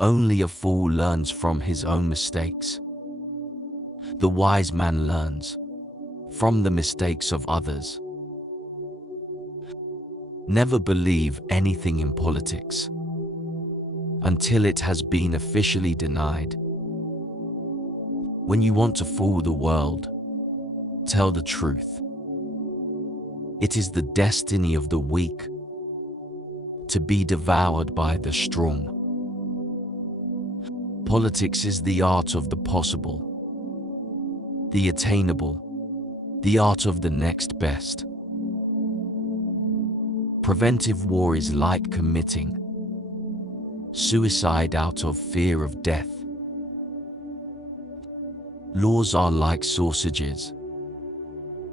Only a fool learns from his own mistakes. The wise man learns from the mistakes of others. Never believe anything in politics until it has been officially denied. When you want to fool the world, tell the truth. It is the destiny of the weak to be devoured by the strong. Politics is the art of the possible, the attainable, the art of the next best. Preventive war is like committing suicide out of fear of death. Laws are like sausages.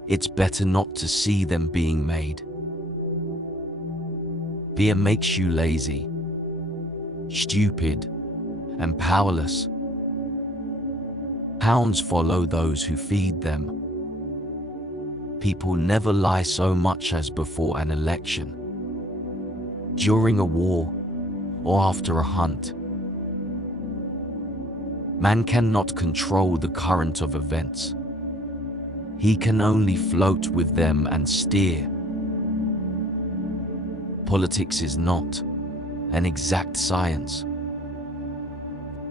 It's better not to see them being made. Fear makes you lazy, stupid, and powerless. Hounds follow those who feed them. People never lie so much as before an election, during a war, or after a hunt. Man cannot control the current of events. He can only float with them and steer. Politics is not an exact science.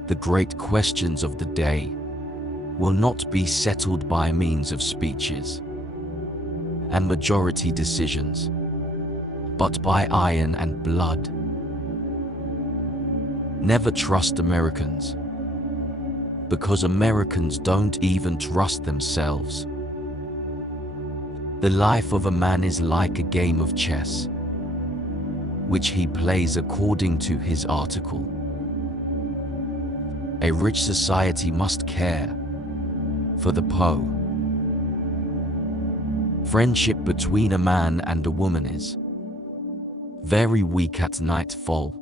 The great questions of the day will not be settled by means of speeches and majority decisions, but by iron and blood. Never trust Americans, because Americans don't even trust themselves. The life of a man is like a game of chess, which he plays according to his article. A rich society must care for the poor. Friendship between a man and a woman is very weak at nightfall.